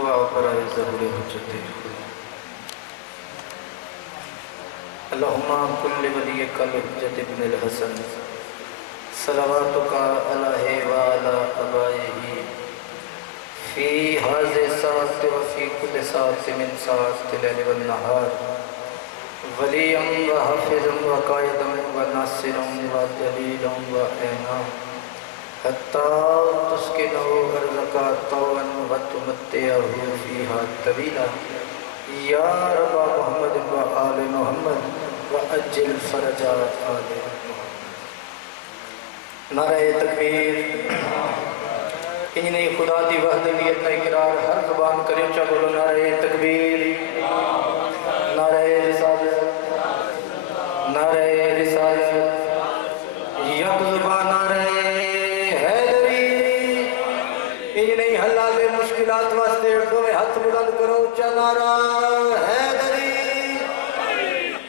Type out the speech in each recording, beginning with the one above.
دعا برائے ضرور حجت اللہم کل ولیک الحجت ابن الحسن صلواتک علیہ وعلی آبائہ فی ہذہ الساعۃ وفی کل ساعۃ من ساعات اللیل والنہار ولیا وحافظا وقائدا وناصرا ودلیلا وعینا حتی تسکنہ ارضک طوعا وتمتعہ فیہا طویلا یا رب محمد و آل محمد وعجل فرج آل محمد۔ نعرہ تکبیر، انہی خدا دی وحدانیت کا اقرار ہر زبان کرے اونچا بولو نعرہ تکبیر، نعرہ رسالت، نعرہ رسالت، یک زبان نعرہ حیدری، انہی حلہ دے مشکلات واسطے دو میں ہاتھ بلند کرو اونچا نعرہ حیدری،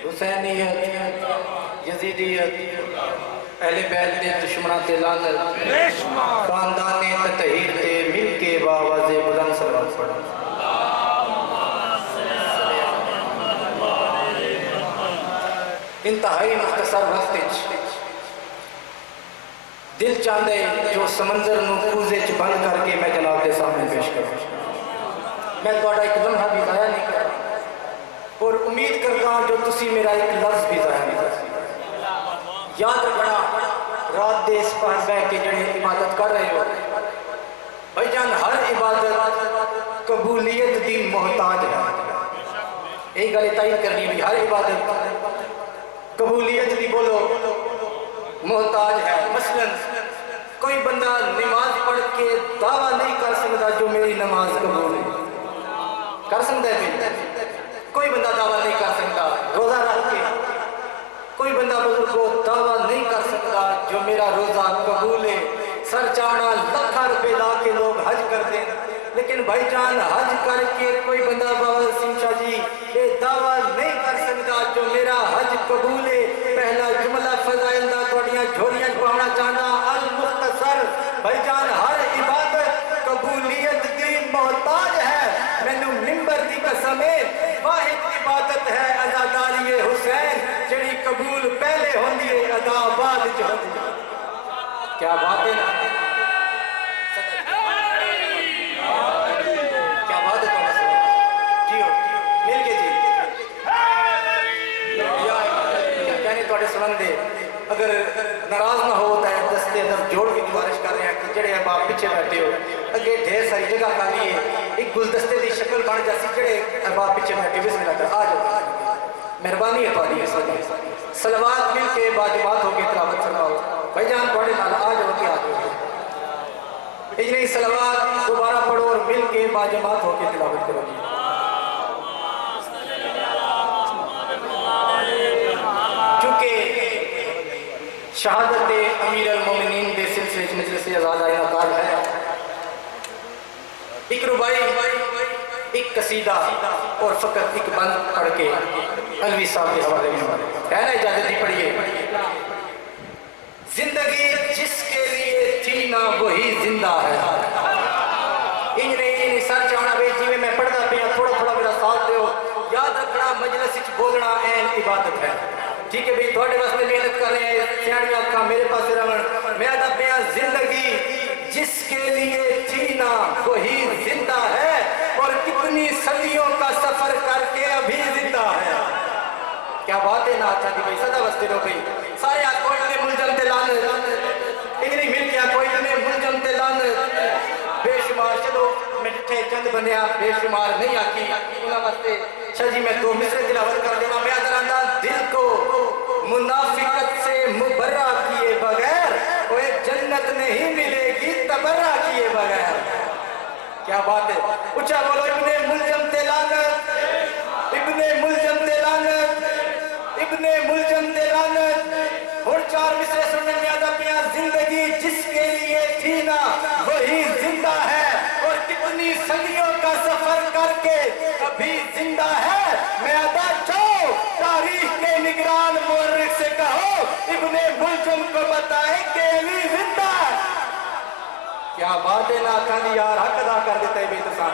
حسینیت، یزیدیت، اہل بیت دے دشمنات لعنت، خاندان تطہیر دے مل کے باواز بلند صلوات پڑھو۔ انتہائی مختصر وقت دل چاندے جو سمندر نو کوزے چ بند کر کے میں جناب دے سامنے پیش کروں۔ میں تہاڈا ایک لمحہ بھی ضائع نہیں کر رہا اور امید کرتا ہوں جو تسی میرا ایک لفظ بھی ضائع نہیں کر سکتے۔ یاد رکھنا رات دے اس پاس بیٹھ کے جڑے عبادت کر رہے ہو بھائی جان، ہر عبادت قبولیت دی محتاج ہے۔ ایک گل تائید کرنی ہے، ہر عبادت قبولیت دی بولو محتاج ہے۔ مثلا کوئی بندہ نماز پڑھ کے دعویٰ نہیں کر سکتا جو میری نماز قبول ہے، کر سکتا ہے؟ کوئی بندہ دعویٰ نہیں کر سکتا۔ روزہ رکھ کے کوئی بندہ بزرگوں دعویٰ نہیں کر سکتا جو میرا روزہ قبول ہے۔ سر چاڑا لکھا روپے لا کے لوگ حج کر دیں، لیکن بھائی جان حج کر کے کوئی بندہ بابا وسیم شاہ جی یہ دعویٰ نہیں کر سکتا جو میرا حج قبول ہے۔ پہلا جملہ فضائل دا توڑیاں جھولیاں پڑھنا چاہنا المختصر، بھائی جان ہر عبادت قبولیت دی محتاج ہے۔ مینوں ممبر دی قسم ہے، واحد عبادت ہے عزاداری حسین، جڑی قبول پہلے ہوندی ہے ادا بعد چ ہوندی ہے۔ کیا بات ہے نا، کیا بات ہے جی ہو مل کے جی کہنے تھوڑے سنن دے اگر ناراض نہ ہو ہے دستے ادب جوڑ کے گزارش کر رہے ہیں کہ جڑے آپ پیچھے بیٹھے ہو اگے ڈھیر ساری جگہ خالی ہے، ایک گلدستے دی شکل بن جاسی جڑے آپ پیچھے بیٹھے بسم اللہ کر آ جاؤ، مہربانی ہے تھوڑی صلوات مل کے باجماعت ہو کے تلاوت فرماؤ۔ بھائی جان تھوڑے نال آ جاؤ کہ آ جاؤ، اجنی صلوات دوبارہ پڑھو اور مل کے باجماعت ہو کے تلاوت کرو۔ چونکہ شہادت امیر المومنین دے سلسلے مجلس آزاد انعقاد ہے، ایک ربائی، ایک قصیدہ اور فقط ایک بند پڑھ کے علوی صاحب کے حوالے میں کہنا اجازت دی پڑھیے۔ زندگی جس کے لیے تھی نہ وہی زندہ ہے۔ انہیں سر چاہنا بے جی میں پڑھتا پیا، تھوڑا تھوڑا میرا ساتھ دیو، یاد رکھنا مجلس وچ بولنا عین عبادت ہے، ٹھیک ہے بھئی تھوڑے واسطے محنت کر رہے ہیں، سیاڑی آنکھاں میرے پاس رہن، میں آدھا پیا زندگی جس کے لیے تھی نہ وہی زندہ ہے اور کتنی صدیوں کا سفر کر کے ابھی زندہ ہے۔ کیا بات ہے نا اچھا دی بھئی صدا واسطے رو بھئی سارے آج کوئی نے ملزم تے لانت، انہیں مل گیا کوئی نے ملزم تے لانت، بے شمار چلو میں ڈٹھے چند بنیا بے شمار نہیں آکی انہاں واسطے شاہ جی میں دو مصرے تلاوت کر دینا۔ میں ادھر انداز دل کو منافقت سے مبرہ کیے بغیر کوئی جنت نہیں ملے گی تبرہ کیے بغیر۔ کیا بات ہے، اچھا بولو ابن ملزم تے لعنت، ابن ملزم تے لعنت، ابن ملزم تے لعنت۔ اور چار مصرے سننے میں آدھا پیا زندگی جس کے لیے تھی نا وہی زندہ ہے اور کتنی صدیوں کا سفر کر کے ابھی زندہ ہے۔ میں آدھا جاؤ تاریخ کے نگران مورخ سے کہو ابن ملزم کو بتائے کہ ابھی زندہ ہے۔ کیا بات ہے نا کھانی یار حق ادا کر دیتا ہے بے تسان۔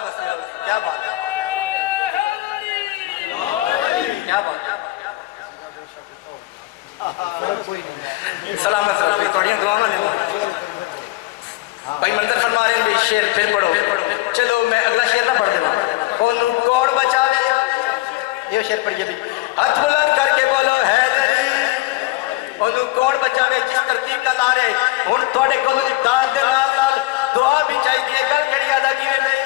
صدا بس کیا بات ہے کیا بات ہے سلامت رہا تھوڑی دعا لے بھائی منظر فرما رہے ہیں بھی شیر پھر پڑھو چلو میں اگلا شیر نہ پڑھ دینا انہوں کوڑ بچا دے یہ شیر پڑھئے بھی ہاتھ بلند کر کے بولو حیدری انہوں کوڑ بچا دے جس ترتیب کا لارے ان توڑے کو دان دے لال دعا بھی چاہی دیئے گل کڑی آدھا کیوے میں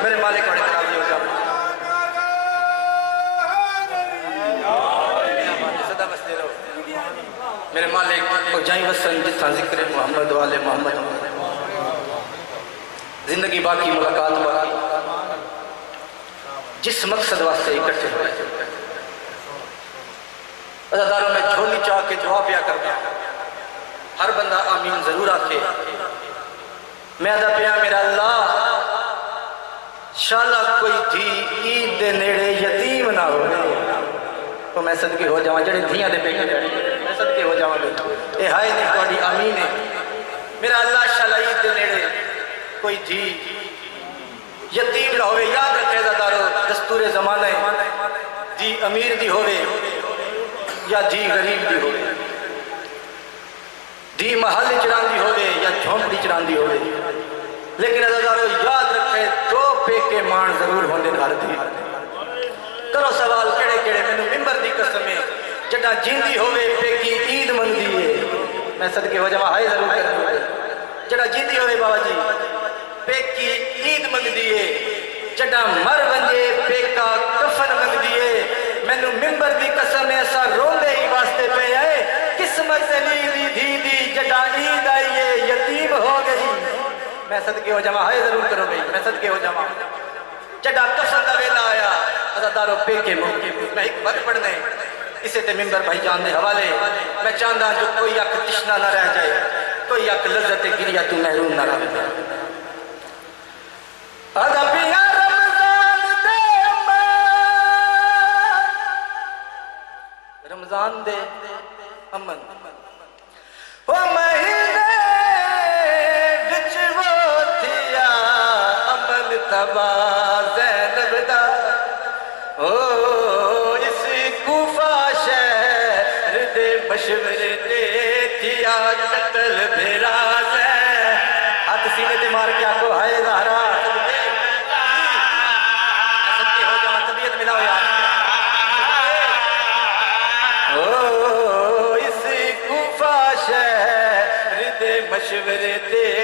میرے مالک بڑے تراضی ہو جاؤ صدا بس دے رہو میرے مالک اور جائیں وسن جتنا ذکر محمد و آل محمد زندگی باقی ملاقات باقی جس مقصد واسطے اکٹھے ہوئے عزاداروں میں جھولی چاہ کے دعا پیا کر دیا ہر بندہ آمین ضرور آکے میں ادا پیا میرا اللہ شالا کوئی تھی عید دے نیڑے یتیم نہ ہو تو میں صدقے ہو جاؤں جڑے دھیاں دے بیٹھے میں صدقے ہو جاؤں اے ہائے نے کوئی آمین ہے میرا اللہ شالا عید دے نیڑے کوئی تھی یتیم نہ ہوئے یاد رکھے زدارو دستور زمانہ دی امیر دی ہوئے یا دی غریب دی ہوئے دی محل چران دی ہوئے یا جھونپڑی چران دی ہوئے لیکن عزادارو یاد رکھے دو پیکے مان ضرور ہونے گھر دی کرو سوال کڑے کڑے میں نے ممبر دی قسمیں جڑا جیندی ہوئے پیکی عید من دیئے میں صدقے ہو جاؤں ہائے ضرور کرنے ہوئے جڑا جیندی ہوئے بابا جی پیکی عید من دیئے جڑا مر ونجے پیکا کفن من دیئے میں نے ممبر دی قسمیں ایسا روندے ہی واسطے پہ آئے قسمت لی دی دی دی جڑا عید آئیے یتیم ہو گئی میں صدقے ہو جاؤں ہائے ضرور کرو گئی میں صدقے ہو جاؤں جڑا کفن دا ویلا آیا عزادارو پیکے موقع میں ایک بات پڑھنے اسے تے ممبر بھائی جان دے حوالے میں چاندہ جو کوئی اک تشنہ نہ رہ جائے کوئی اک لذت گریہ تو محروم نہ رہ جائے آدھا پیا رمضان دے امن رمضان دے امن وہ مہینے وچ وہ تھیا امن تبا زینب دا اس کوفہ شہر دے مشورے دے تھیا قتل بھراز ہے ہاتھ سینے تے مار کے آکو ہائے زہرا صدقے ہو جاؤں طبیعت ملا ہو یار اس کوفہ شہر دے مشورے دے